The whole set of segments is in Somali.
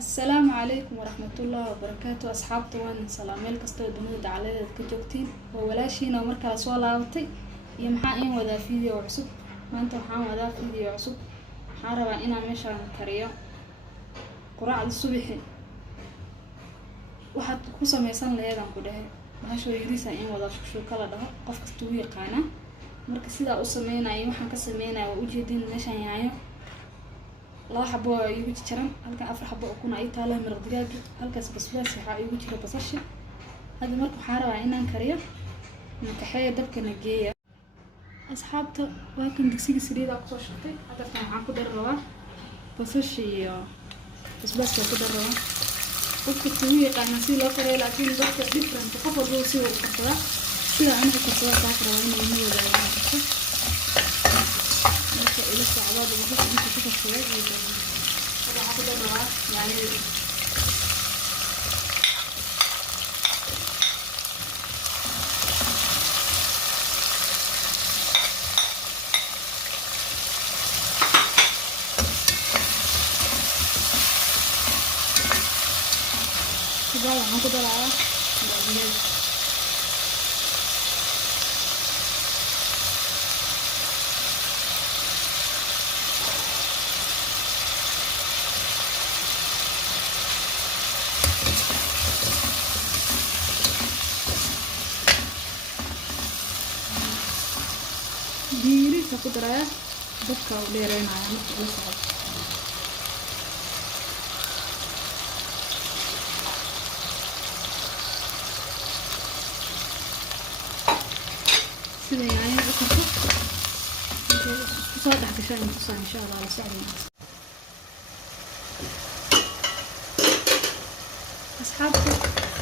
السلام عليكم ورحمة الله وبركاته. أصحاب طوان سلاميل كستو دنيا دعالة كجوكتين وولاشينا ومركز سوالاتي يمحقين وذا فيديو عصب ما أنتو حام وذا فيديو عصب حاربا إنا مشان كريا قراء الصبح waxaad ku samaysan leeyahay ku dhahay bahasho yiriisa in wada shushu kala dhaho qof kasto uu yaqaana marka sida uu sameeyay waxaan ka sameeyay oo u jeedin meeshan yaayo laba xabo igu jiran halka afar xabo oo kuna ay taala maraq digaag halkaas basbaas waxa igu jira basasha hada marka waxaan rabaa inaan kariyo marka xeeyo dabka nageeya asxaabta waa kan digsiga saliida ku soo shaqtay hada waxaan ku dar rabaa basasha iyo basbaas ku dar rabaa qofka tuuyo qana si loo kariyo laakiin dadka different qof walba si uu kartaa sida aan ku kartaa saakra waa inuu mid wada yahay marka ila socdo waxa inta ku kartaa waxa ku daraa yani waxaan ku daraa baaqeed diiri ku daraa dadka u dheereynaya marka la socdo sida yaayeen u karto soo dhaxgashay in sha Allah la socdo asxaabta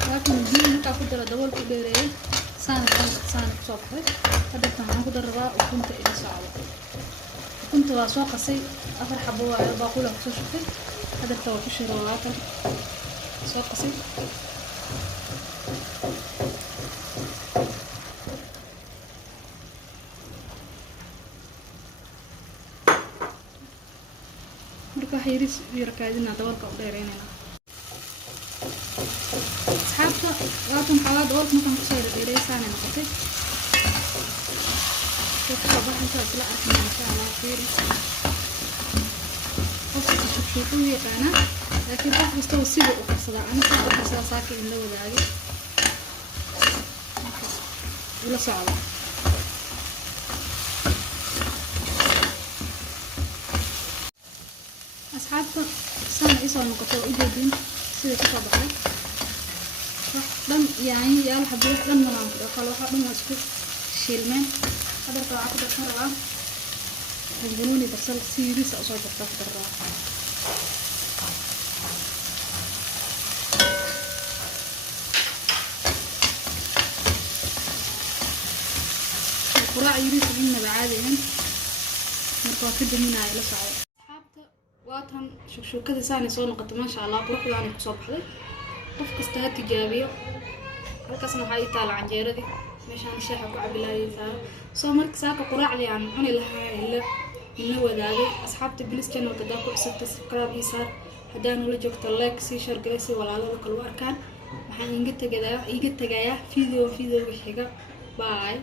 laakiin diinta ku dara dabool ku dheereeyay saan ku soo baxay hadda waxaan ku darabaa ukunta ila socdo ukunta waa soo qasay afar xabo waa baaqula ku soo shaqay hadda waa ku shiraa waatan soo qasay marka xiriis yarkaadina dabalka u dheereynayna asxaabta waatan xawaa dabalka markaan ku soo dheereysaan noqotay waxaa baxaysa isla arkayna insha Allah khayr qofka shaqo u yaqaana laakiin qof kasta oo sida u qarsada aniga oo qarsada saaka in la wadaago ila socdo asxaabta sana isoo noqoto u jeedin sida ka soo baxay dhan yaani yaal xabbo dhan malaan ku kala waxa dhan isku shiilmeen hada waxa ku dartaa ranjanooni basal siiriis oo soo jarta darraa qurac yiriis inna baadeen marka ka daminaa ila socdo waatan shukshukada saani soo noqoto ma sha Allah quruxdaani ku soo baxday qof kasta ha tijaabiyo halkaasna waxa ay taala canjeeradii meeshaan shaaha ku cabilaayay saaro soo marka saaka quraacdii aan cuni lahaa ila wadaagay asxaabta bilis channel ka daa ku cusubta subscribe ii saar hadaan ula joogto like si share gareysay walaalada kale u arkaan waxaan iiga tagayaa video xiga bye.